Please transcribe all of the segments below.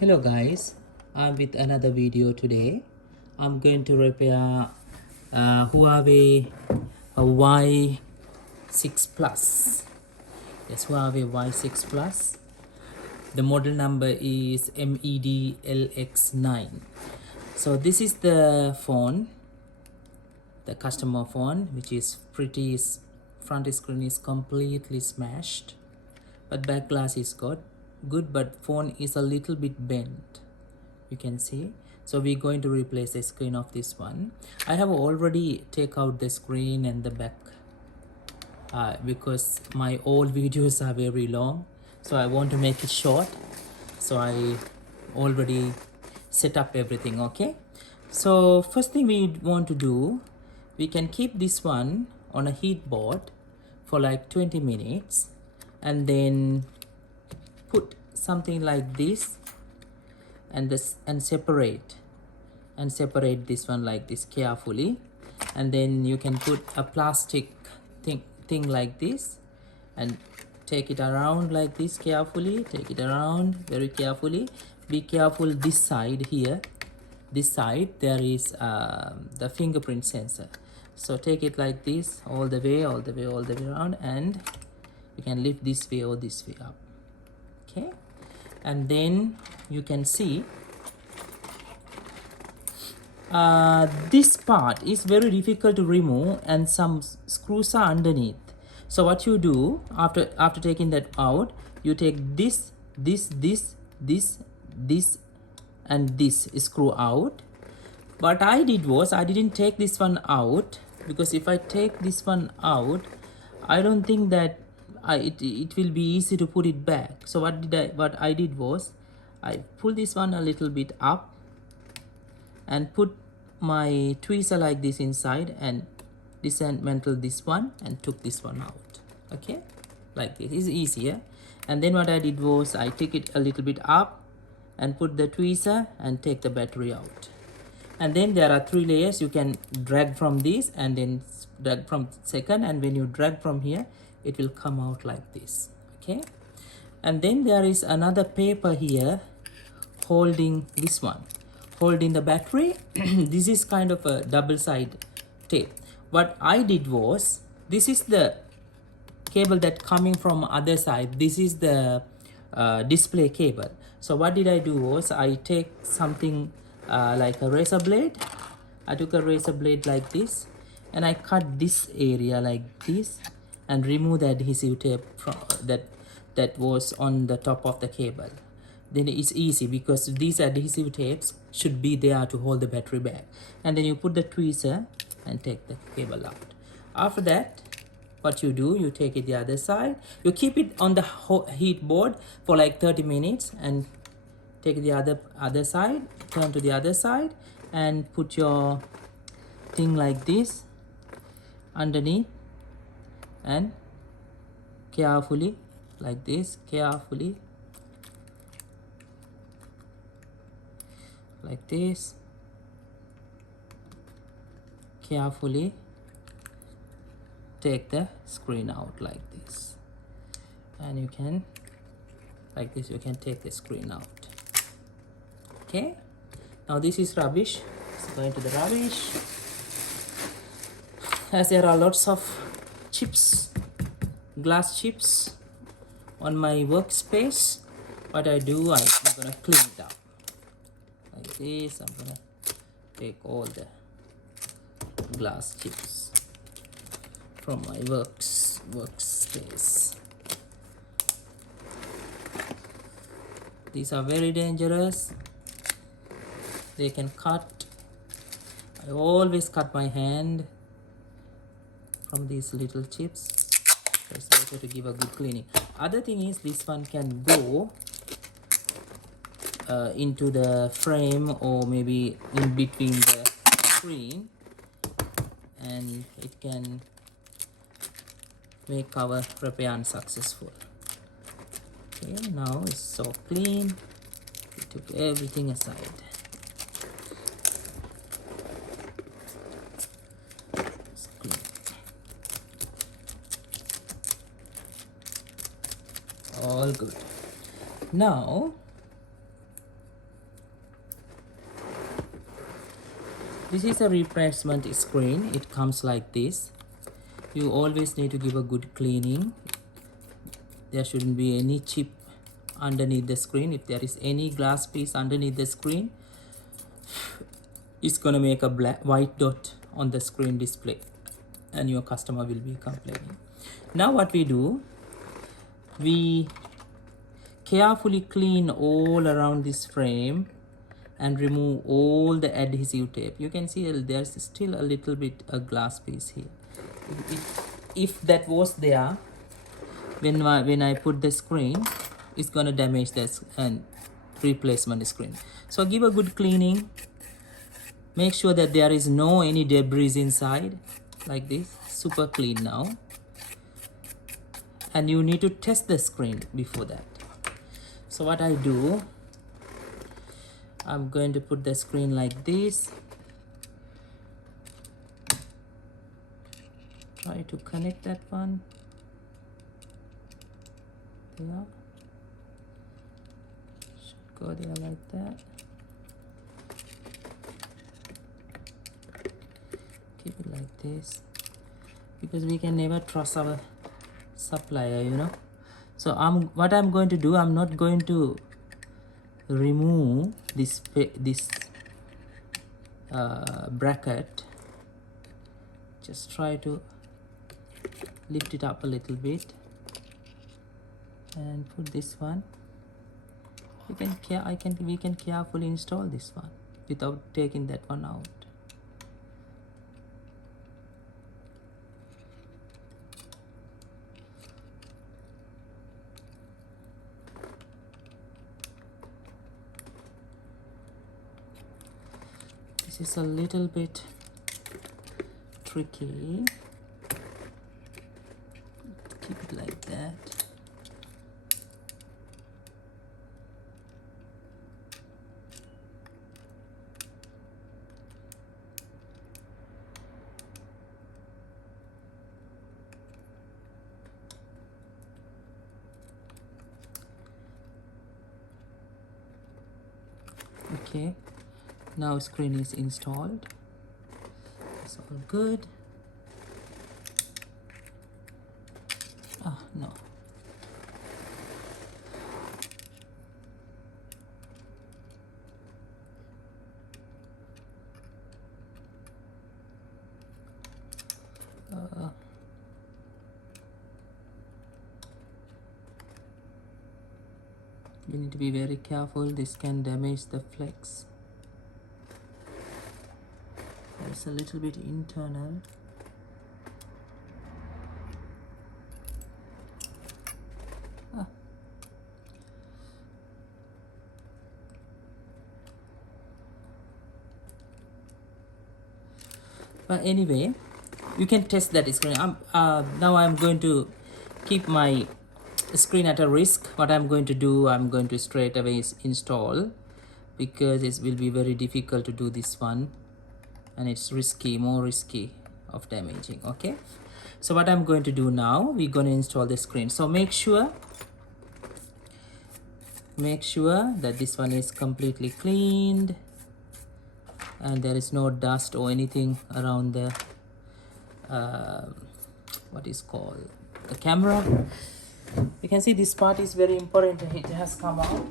Hello guys, I'm with another video today. I'm going to repair Huawei Y6 Plus. Yes, Huawei Y6 Plus. The model number is MED LX9. So this is the phone, the customer phone, which is pretty. Front screen is completely smashed, but back glass is good, but phone is a little bit bent, you can see. So we're going to replace the screen of this one. I have already take out the screen and the back because my old videos are very long, so I want to make it short. So I already set up everything. Okay, so first thing we want to do, we can keep this one on a heat board for like 20 minutes and then put something like this and separate this one like this carefully, and then you can put a plastic thing like this and take it around like this carefully. Take it around very carefully. Be careful this side here, this side there is the fingerprint sensor. So take it like this all the way around, and you can lift this way or this way up. Okay, and then you can see this part is very difficult to remove and some screws are underneath. So what you do after taking that out, you take this and this screw out. What I did was I didn't take this one out, because if I take this one out, I don't think that it will be easy to put it back. So what I did was I pulled this one a little bit up and put my tweezer like this inside and dismantle this one and took this one out. Okay, like this is easier. And then what I did was I took it a little bit up and put the tweezer and take the battery out. And then there are 3 layers. You can drag from this and then drag from second, and when you drag from here it will come out like this. Okay, and then there is another paper here holding this one, holding the battery. This is kind of a double side tape. What I did was, this is the cable that coming from other side, this is the display cable. So what did I do was I take something like a razor blade. I took a razor blade like this and I cut this area like this and remove the adhesive tape from that was on the top of the cable. Then it's easy because these adhesive tapes should be there to hold the battery back. And then you put the tweezer and take the cable out. After that, what you do, you take it the other side, you keep it on the heat board for like 30 minutes and take the other side, turn to the other side and put your thing like this underneath and carefully like this, carefully like this, carefully take the screen out like this, and you can like this, you can take the screen out. Okay, now this is rubbish. It's going to the rubbish. As there are lots of chips, glass chips on my workspace, what I do, I'm gonna clean it up like this. I'm gonna take all the glass chips from my workspace. These are very dangerous. They can cut. I always cut my hand from these little chips. So it's better to give a good cleaning. Other thing is, this one can go into the frame or maybe in between the screen, and it can make our repair unsuccessful. Okay, now it's so clean. We took everything aside. It's clean. All good. Now This is a replacement screen. It comes like this. You always need to give a good cleaning. There shouldn't be any chip underneath the screen. If there is any glass piece underneath the screen, it's gonna make a white dot on the screen display and your customer will be complaining. Now what we do, we carefully clean all around this frame and remove all the adhesive tape. You can see there's still a little bit a glass piece here. If that was there when I put the screen, it's gonna damage this and replacement screen. So give a good cleaning. Make sure that there is no any debris inside, like this. Super clean now. And you need to test the screen before that. So what I do, I'm going to put the screen like this. Try to connect that one. There. Should go there like that. Keep it like this, because we can never trust our supplier, you know. So what I'm going to do, I'm not going to remove this bracket. Just try to lift it up a little bit and put this one. We can carefully install this one without taking that one out. This is a little bit tricky. Keep it like that. Okay. Now screen is installed. It's all good. Ah, no. You need to be very careful. This can damage the flex. It's a little bit internal. But anyway, you can test that screen. Now I'm going to keep my screen at a risk. What I'm going to do, I'm going to straight away install, because it will be very difficult to do this one, and it's risky, more risky of damaging. Okay, so what I'm going to do now, we're going to install the screen. So make sure that this one is completely cleaned and there is no dust or anything around the what is called the camera. You can see this part is very important. It has come out.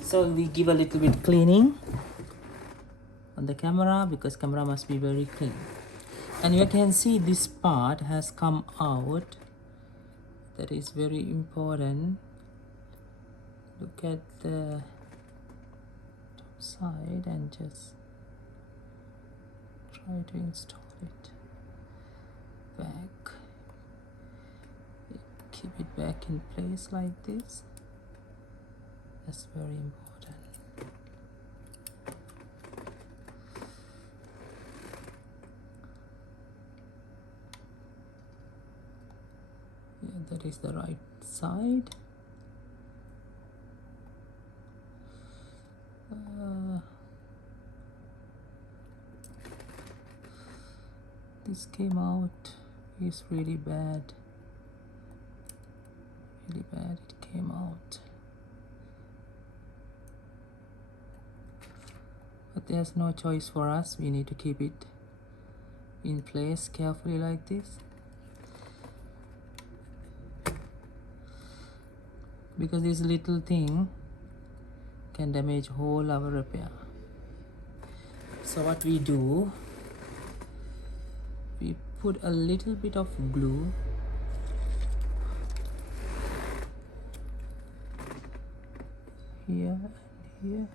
So we give a little bit cleaning on the camera, because camera must be very clean. And you can see this part has come out. That is very important. Look at the top side and just try to install it back. Keep it back in place like this. That's very important. Yeah, that is the right side. this came out. It's really bad. Really bad, it came out. But there's no choice for us. We need to keep it in place carefully like this, because this little thing can damage whole our repair. So what we do, we put a little bit of glue here and here,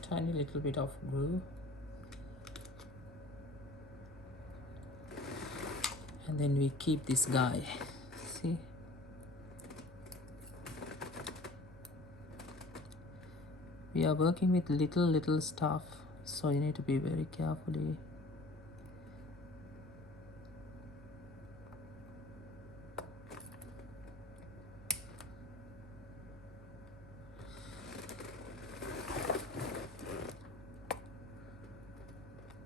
tiny little bit of glue, and then we keep this guy. See, we are working with little stuff, so you need to be very carefully.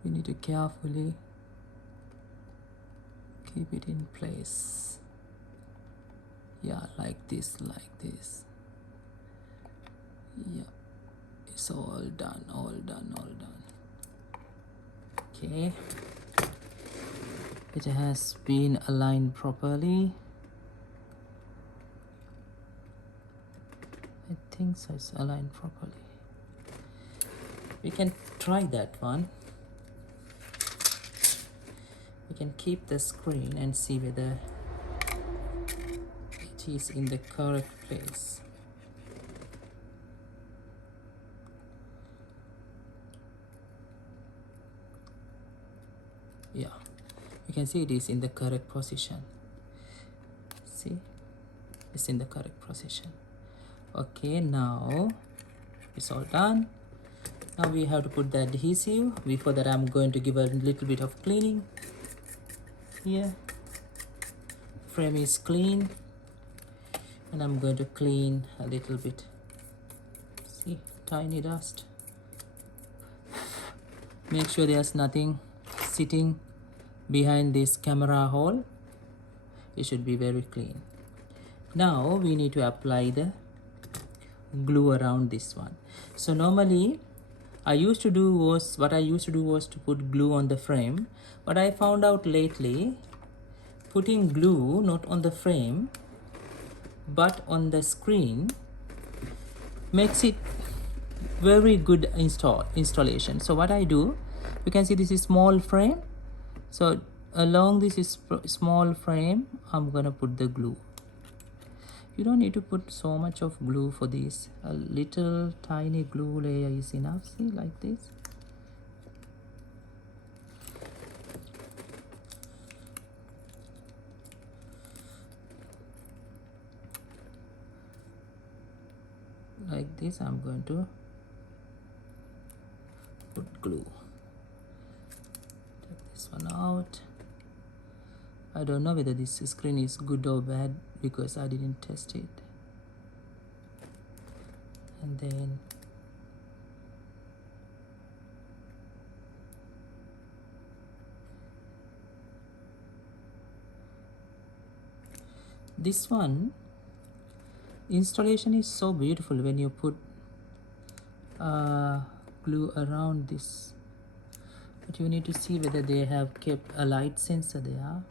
You need to carefully keep it in place. Yeah, like this, like this. Yeah, it's all done, all done, all done. Okay, it has been aligned properly. I think so, it's aligned properly. We can try that one. We can keep the screen and see whether it is in the correct place. Yeah, you can see it is in the correct position. See, it's in the correct position. Okay, now it's all done. Now we have to put the adhesive. Before that, I'm going to give a little bit of cleaning. Here, frame is clean, and I'm going to clean a little bit. See, tiny dust. Make sure there's nothing sitting behind this camera hole. It should be very clean. Now we need to apply the glue around this one. So normally what I used to do was to put glue on the frame, but I found out lately putting glue not on the frame but on the screen makes it very good installation. So what I do, you can see this is small frame, so along this is small frame I'm gonna put the glue. You don't need to put so much of glue for this. A little tiny glue layer is enough. See, like this. Like this, I'm going to put glue. Take this one out. I don't know whether this screen is good or bad because I didn't test it. And then this one installation is so beautiful when you put glue around this, but you need to see whether they have kept a light sensor there.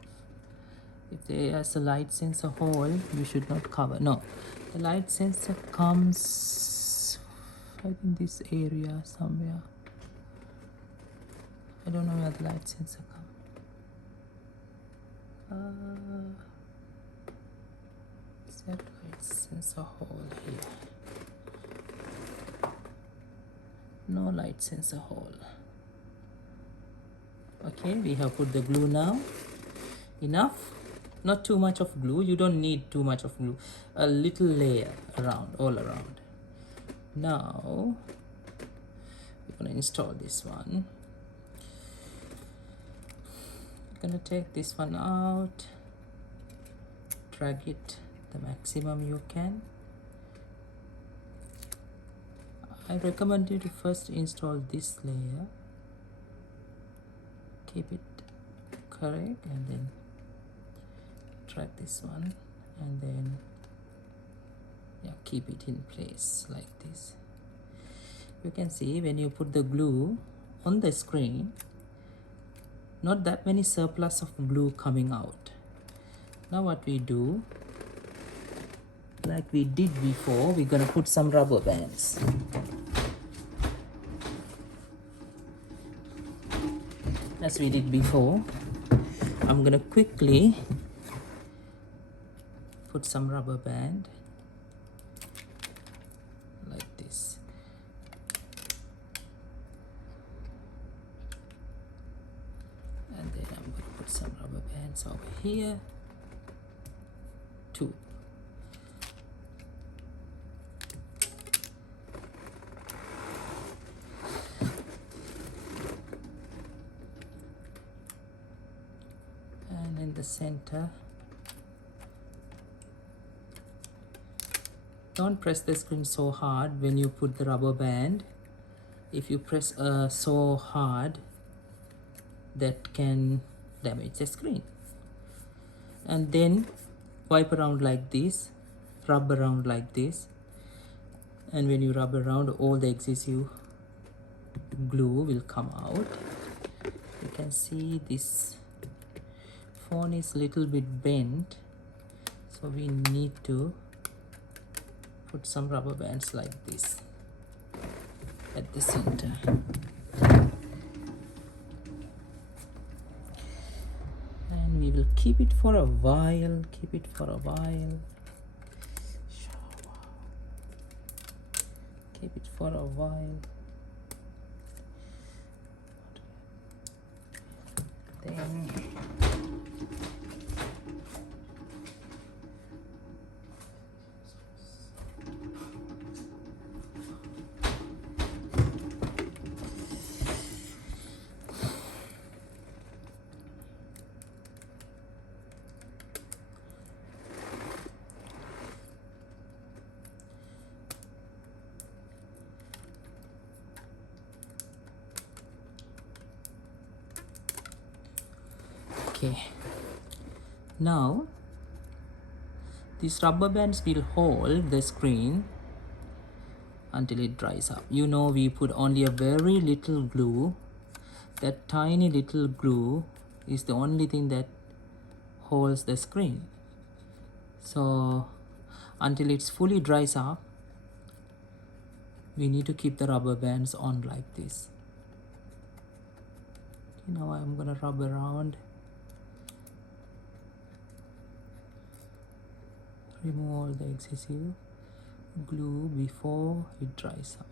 If there's a light sensor hole, you should not cover. No, the light sensor comes, I think, this area somewhere. I don't know where the light sensor comes. Is that light sensor hole here? No light sensor hole. Okay, we have put the glue now. Enough. Not too much of glue. You don't need too much of glue. A little layer around, all around. Now we're gonna install this one. We're gonna take this one out, drag it the maximum you can. I recommend you to first install this layer. Keep it correct, and then drag this one, and then yeah, keep it in place like this. You can see when you put the glue on the screen, not that many surplus of glue coming out. Now what we do, like we did before, we're gonna put some rubber bands. As we did before, I'm gonna quickly put some rubber band like this. And then I'm gonna put some rubber bands over here too. And in the center, don't press the screen so hard when you put the rubber band. If you press so hard, that can damage the screen. And then wipe around like this, rub around like this, and when you rub around, all the excessive glue will come out. You can see this phone is little bit bent, so we need to put some rubber bands like this at the center. And we will keep it for a while, keep it for a while. Keep it for a while. Then okay, now these rubber bands will hold the screen until it dries up. You know, we put only a very little glue. That tiny little glue is the only thing that holds the screen. So until it's fully dries up, we need to keep the rubber bands on like this. You know, I'm gonna rub around, remove all the excessive glue before it dries out.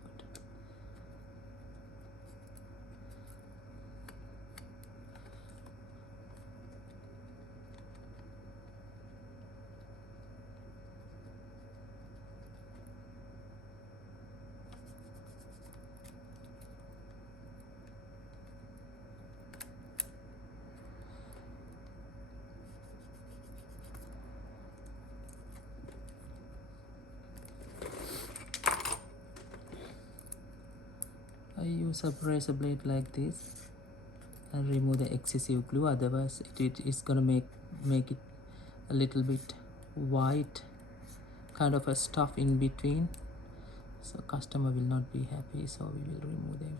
I use a razor blade like this and remove the excessive glue, otherwise it is gonna make it a little bit white, kind of a stuff in between, so customer will not be happy, so we will remove them.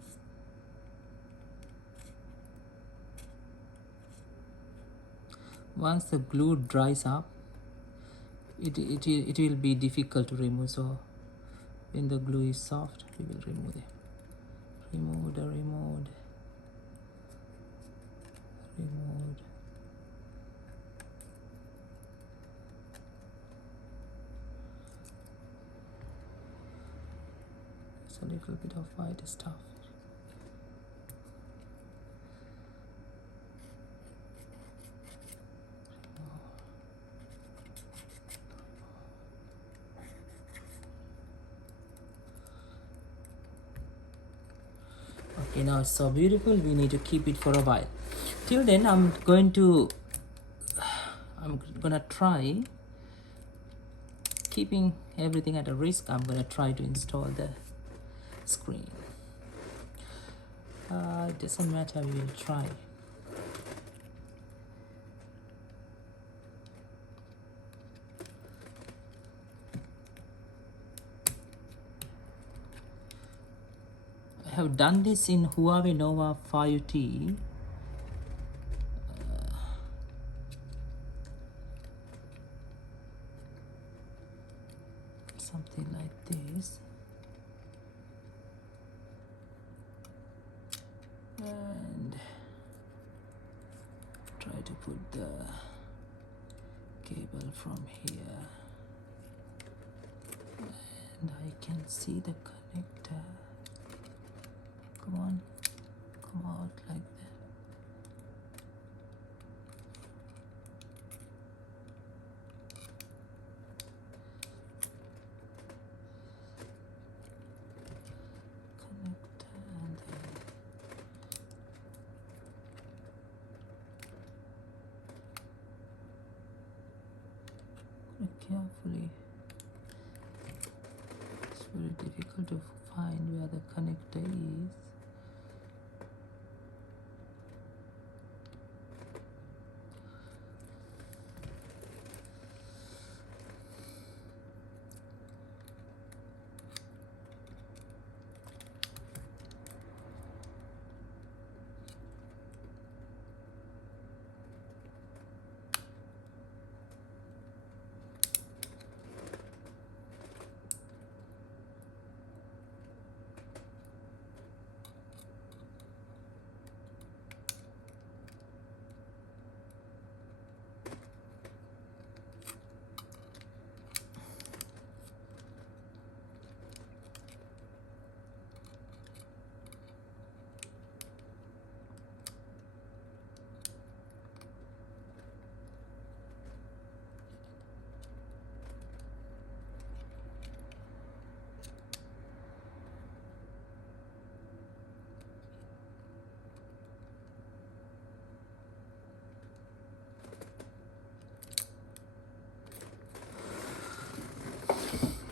Once the glue dries up, it will be difficult to remove, so when the glue is soft, we will remove them. Removed. It's a little bit of white stuff. Okay, now it's so beautiful. We need to keep it for a while. Till then, I'm gonna try, keeping everything at a risk, I'm gonna try to install the screen. It doesn't matter, we will try. have done this in Huawei Nova 5T. Something like this. And try to put the cable from here. And I can see the connector. Come on, come out like that. Connector and then carefully. It's very difficult to find where the connector is.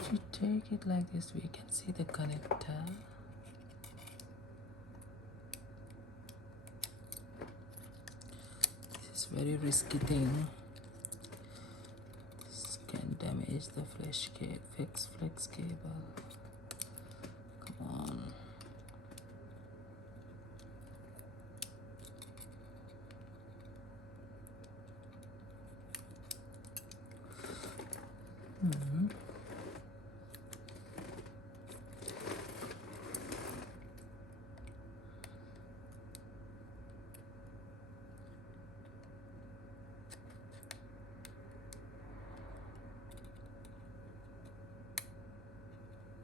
If you take it like this, we can see the connector. This is very risky thing. This can damage the flex cable. Come on.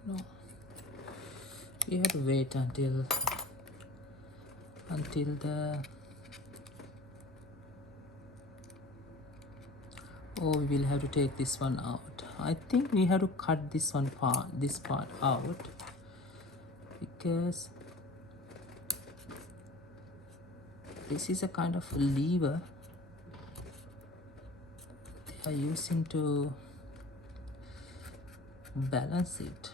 No, we have to wait until the we will have to take this one out. I think we have to cut this part out, because this is a kind of lever they are using to balance it.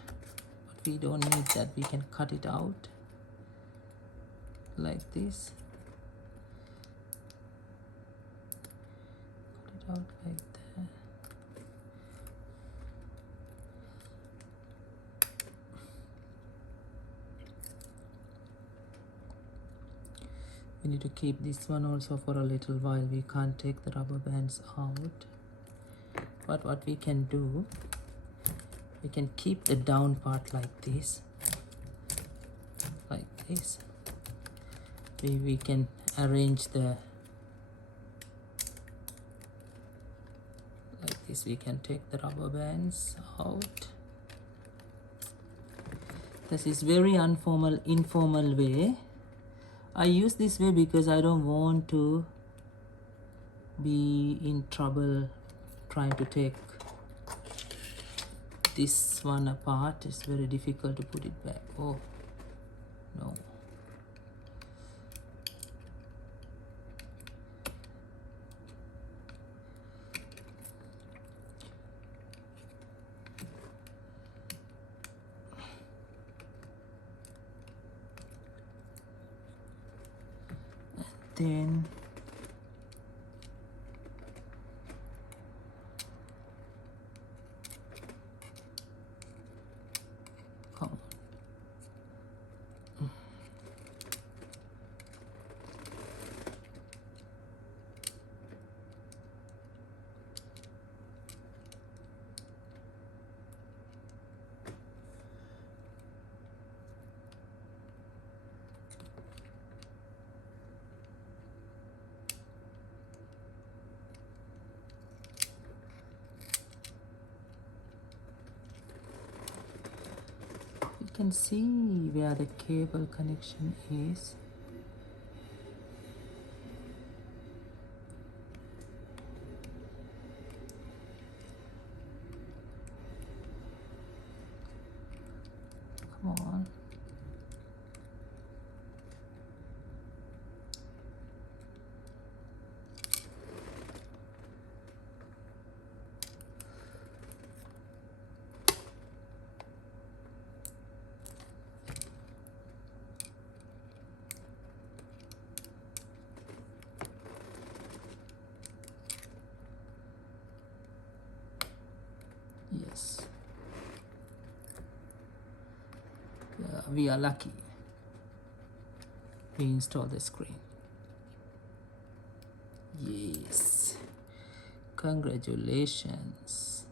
We don't need that. We can cut it out like this. Cut it out like that. We need to keep this one also for a little while. We can't take the rubber bands out. But what we can do, we can keep the down part like this. We can arrange the like this. We can take the rubber bands out. This is very informal way. I use this way because I don't want to be in trouble trying to take this one apart. It's very difficult to put it back. Oh no. Then come on. can see where the cable connection is. Come on. Yes. Yeah, we are lucky. We install the screen. Yes. Congratulations.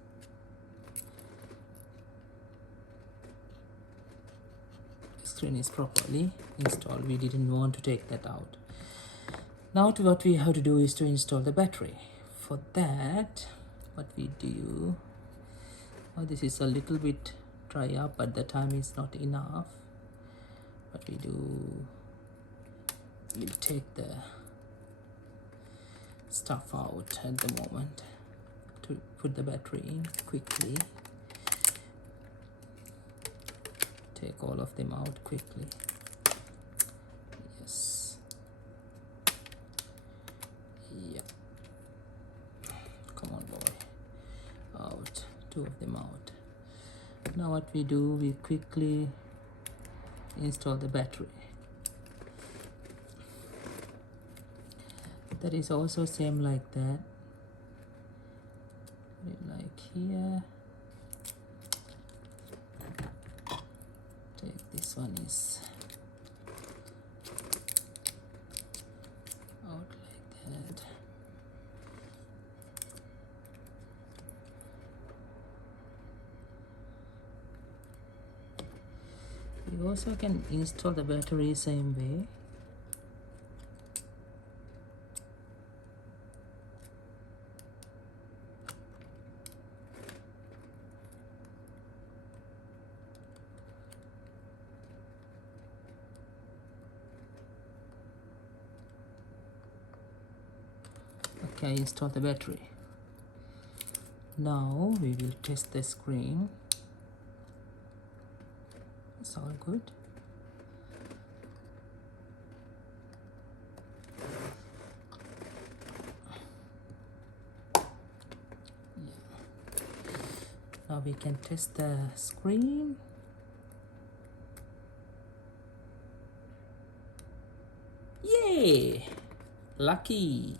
The screen is properly installed. We didn't want to take that out. Now what we have to do is to install the battery. For that, what we do, oh, this is a little bit dry up, but the time is not enough. What we do, we'll take the stuff out at the moment to put the battery in quickly. Take all of them out quickly. Yes. Yep. Come on, boy. Out. 2 of them out. Now what we do, we quickly install the battery. That is also same like that. Like here. Take this one is out like that. You also can install the battery same way. Okay, install the battery. Now we will test the screen. It's all good. Yeah. Now we can test the screen. Yay! Lucky!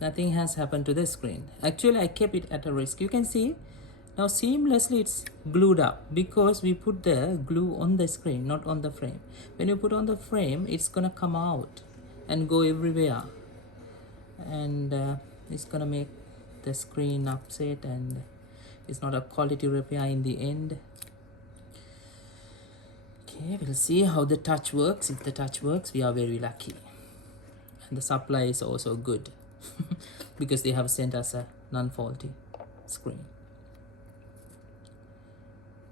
Nothing has happened to the screen. Actually, I kept it at a risk. You can see now seamlessly it's glued up because we put the glue on the screen, not on the frame. When you put on the frame, it's gonna come out and go everywhere, and it's gonna make the screen upset, and it's not a quality repair in the end. Okay, we'll see how the touch works. If the touch works, we are very lucky. And the supply is also good because they have sent us a non-faulty screen.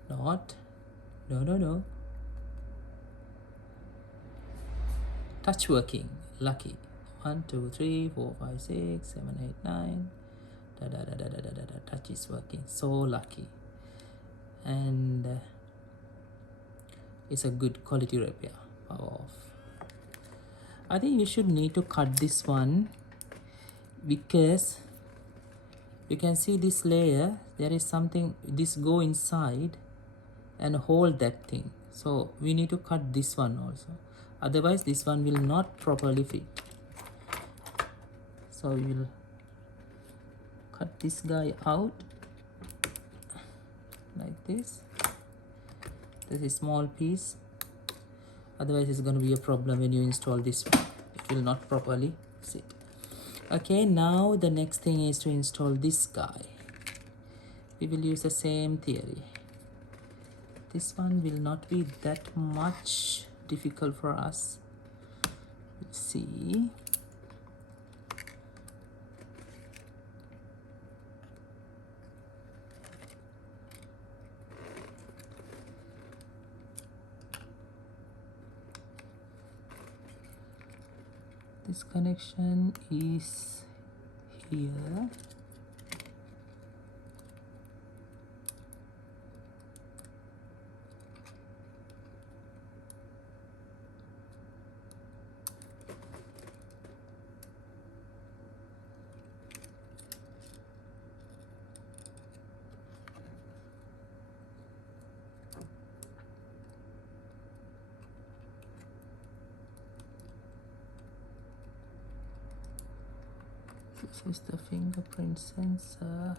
Not, no. Touch working, lucky. 1, 2, 3, 4, 5, 6, 7, 8, 9. Touch is working, so lucky. And it's a good quality repair. Power off. I think you should need to cut this one because you can see this layer, there is something, this go inside and hold that thing. So we need to cut this one also. Otherwise this one will not properly fit. So we will cut this guy out like this. This is small piece. Otherwise it's going to be a problem when you install this one. It will not properly sit. Okay, now the next thing is to install this guy. We will use the same theory. This one will not be that much difficult for us. Let's see. this connection is here. This is the fingerprint sensor.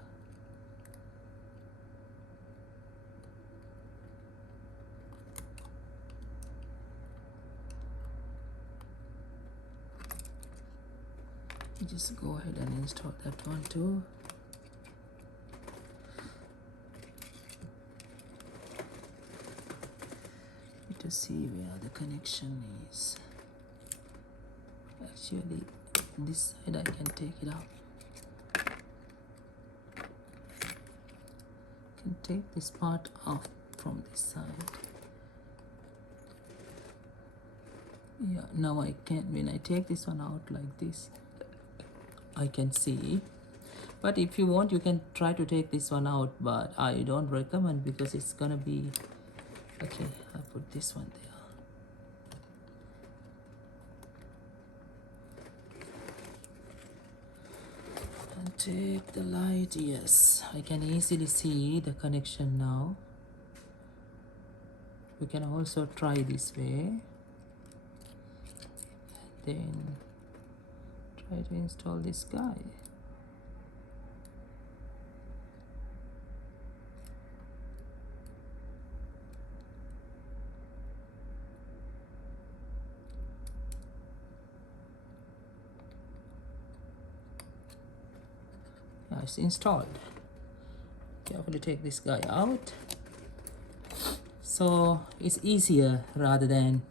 Just go ahead and install that one too. Need to see where the connection is. Actually, this side I can take it out. Can take this part off from this side. Yeah, now I can, when I take this one out like this, I can see. But if you want, you can try to take this one out, but I don't recommend because it's gonna be, okay, I put this one there. And take the light, yes, I can easily see the connection now. You can also try this way. Then try to install this guy. Yeah, it's installed. Carefully take this guy out. So it's easier rather than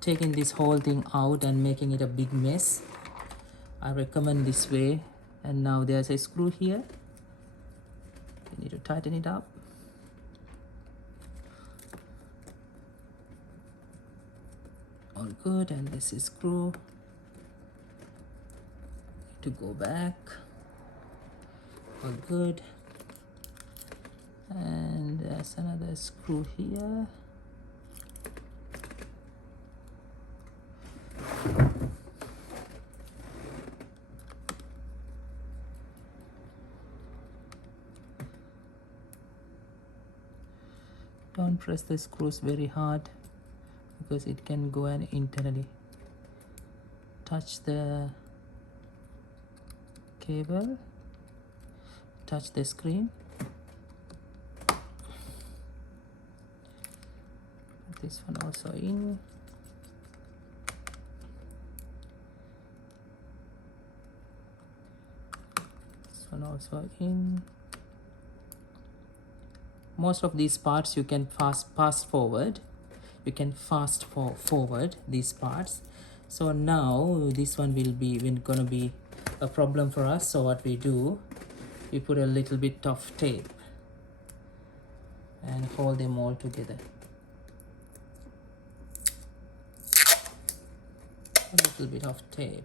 taking this whole thing out and making it a big mess. I recommend this way. And now there's a screw here. You need to tighten it up. All good, and this is screw to go back. All good. And there's another screw here. Don't press the screws very hard because it can go and internally touch the cable, touch the screen. Put this one also in. This one also in. Most of these parts you can fast forward. You can forward these parts. So now this one will be gonna be a problem for us. So what we do, we put a little bit of tape and hold them all together. A little bit of tape.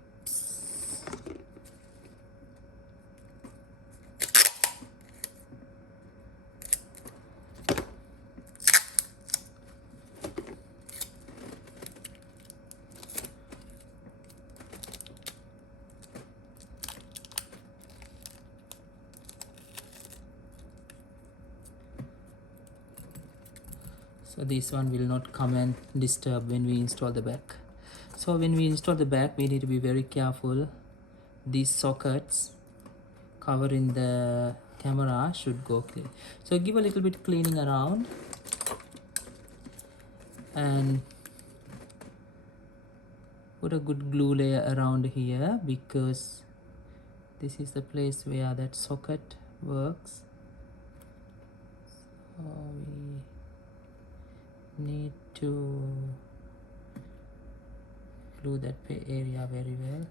So this one will not come and disturb when we install the back. So when we install the back, we need to be very careful. These sockets covering the camera should go clean. So give a little bit cleaning around and put a good glue layer around here because this is the place where that socket works. So we need to glue that area very well.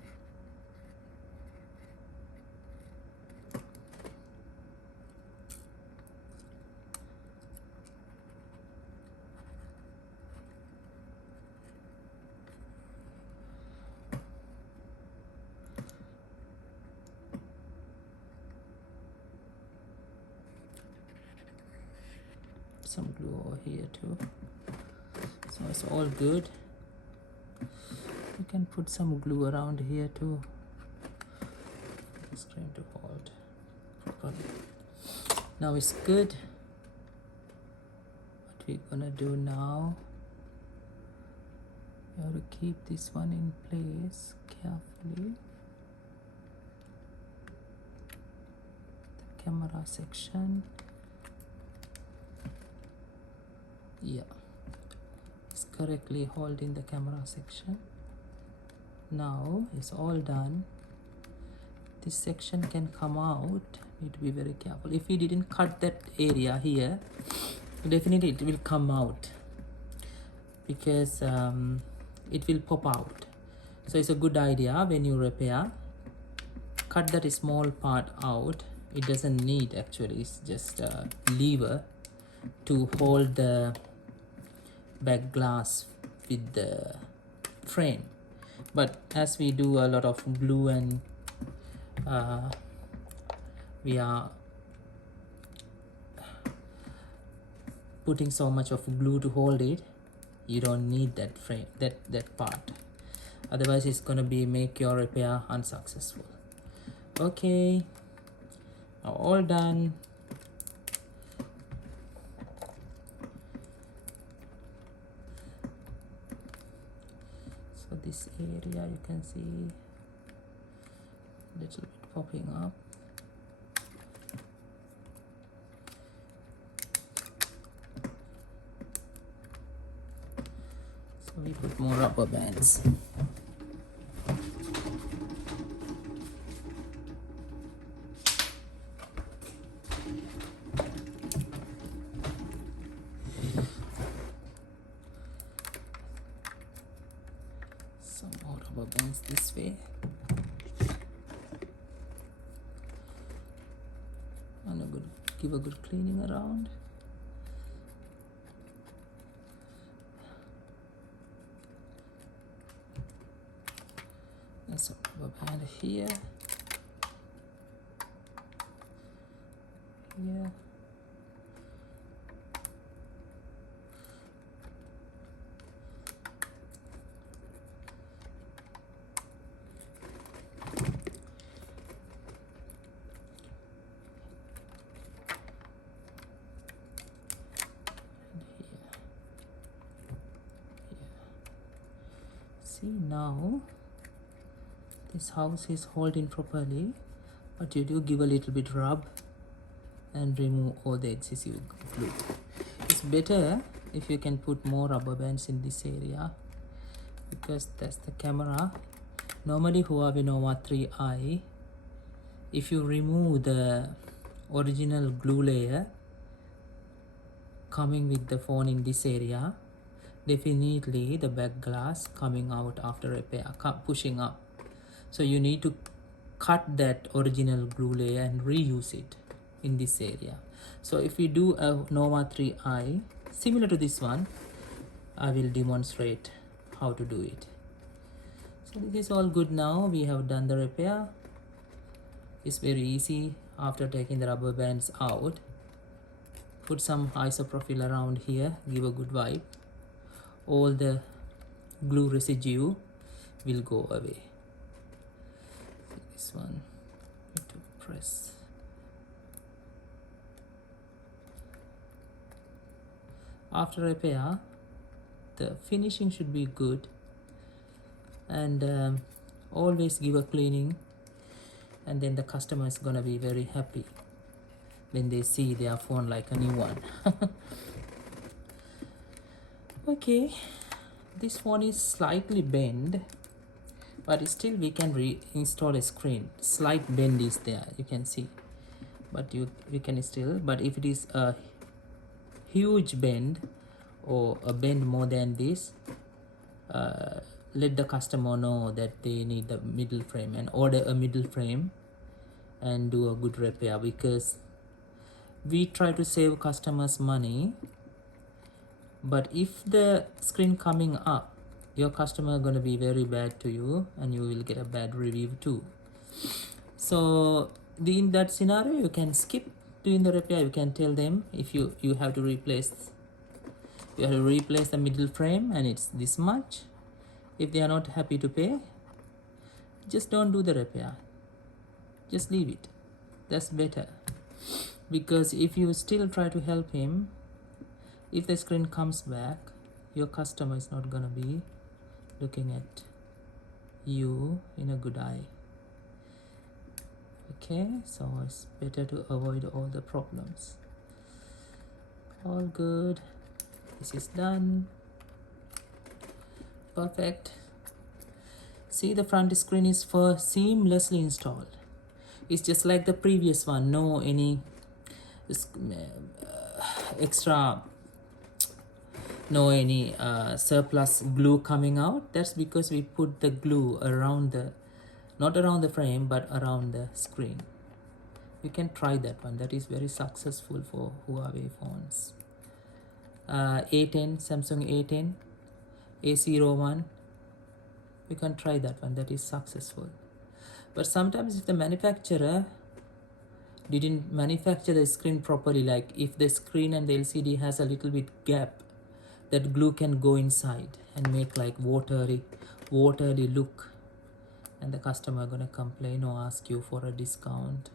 some glue over here too. So it's all good. You can put some glue around here too. It's trying to hold properly. Now it's good. What we're gonna do now, you have to keep this one in place carefully. The camera section. Yeah, it's correctly holding the camera section. Now it's all done. This section can come out. Need to be very careful. If we didn't cut that area here, definitely it will come out because it will pop out. So it's a good idea when you repair, cut that small part out. It doesn't need, actually, it's just a lever to hold the back glass with the frame. But as we do a lot of glue and we are putting so much of glue to hold it, you don't need that frame, that part. Otherwise it's gonna be make your repair unsuccessful. Okay, now all done. So this area you can see a little bit popping up. So we put more rubber bands. Some more rubber bands this way. And give a good cleaning around. There's a rubber band here. Here. See, now this house is holding properly, but you do give a little bit rub and remove all the excessive glue. It's better if you can put more rubber bands in this area because that's the camera. Normally Huawei Nova3i, if you remove the original glue layer coming with the phone in this area, definitely the back glass coming out after repair, pushing up. So you need to cut that original glue layer and reuse it in this area. So if we do a Nova3i similar to this one, I will demonstrate how to do it. So this is all good now. We have done the repair. It's very easy. After taking the rubber bands out, put some isopropyl around here, give a good wipe. All the glue residue will go away. This one, need to press. After repair, the finishing should be good, and always give a cleaning, and then the customer is gonna be very happy when they see their phone like a new one. Okay, this phone is slightly bent, but still we can reinstall a screen. Slight bend is there, you can see, but you can still, but if it is a huge bend or a bend more than this, let the customer know that they need the middle frame and order a middle frame and do a good repair, because we try to save customers money. But if the screen coming up, your customer gonna be very bad to you and you will get a bad review too. So in that scenario, you can skip doing the repair, you can tell them if you have to replace the middle frame and it's this much. If they are not happy to pay, just don't do the repair, just leave it. That's better, because if you still try to help him, if the screen comes back, your customer is not gonna be looking at you in a good eye. Okay, so it's better to avoid all the problems. All good. This is done. Perfect. See, the front screen is for seamlessly installed. It's just like the previous one, no any extra, no any surplus glue coming out. That's because we put the glue around the, not around the frame, but around the screen. You can try that one. That is very successful for Huawei phones. A10, Samsung A10, A01, you can try that one. That is successful. But sometimes if the manufacturer didn't manufacture the screen properly, like if the screen and the LCD has a little bit gap, that glue can go inside and make like watery look, and the customer gonna complain or ask you for a discount.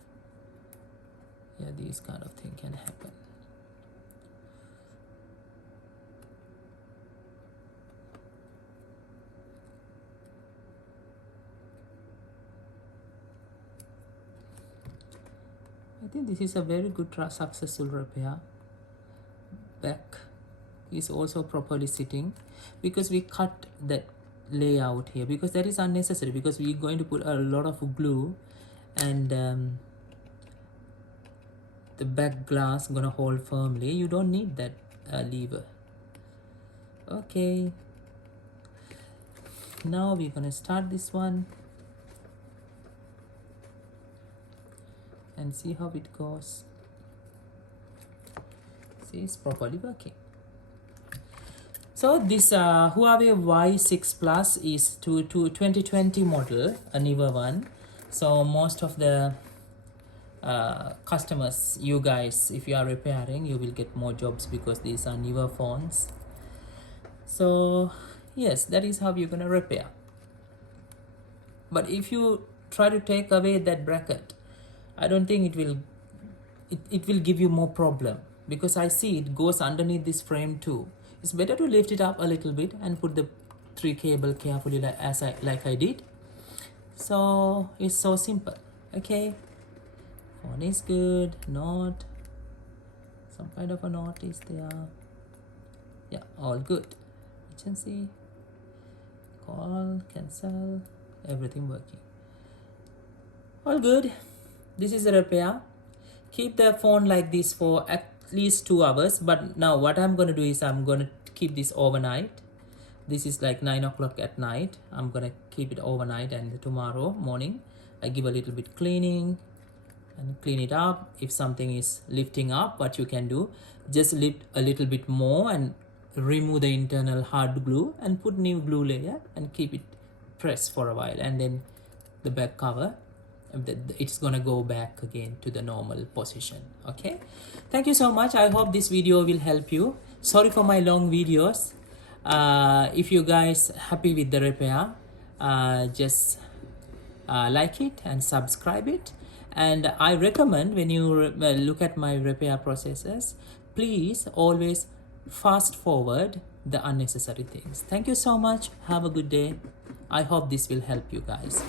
Yeah, these kind of thing can happen. I think this is a very good successful repair. Back is also properly sitting, because we cut that layout here, because that is unnecessary, because we're going to put a lot of glue, and the back glass gonna hold firmly. You don't need that lever. Okay, now we're gonna start this one and see how it goes. See, it's properly working. So this Huawei Y6 Plus is to 2020 model, a newer one. So most of the customers, you guys, if you are repairing, you will get more jobs because these are newer phones. So yes, that is how you're gonna repair. But if you try to take away that bracket, I don't think it will give you more problem, because I see it goes underneath this frame too. It's better to lift it up a little bit and put the 3 cable carefully, like I did. So it's so simple. Okay, phone is good. Knot, some kind of a knot is there. Yeah, all good. Efficiency, call, cancel, everything working. All good. This is a repair. Keep the phone like this for at least 2 hours. But now what I'm going to do is I'm going to keep this overnight. This is like 9 o'clock at night. I'm going to keep it overnight, and tomorrow morning I give a little bit cleaning and clean it up. If something is lifting up, what you can do, just lift a little bit more and remove the internal hard glue and put new glue layer and keep it pressed for a while, and then the back cover, it's gonna go back again to the normal position. Okay, thank you so much. I hope this video will help you. Sorry for my long videos. If you guys happy with the repair, just like it and subscribe it. And I recommend, when you look at my repair processes, please always fast forward the unnecessary things. Thank you so much. Have a good day. I hope this will help you guys.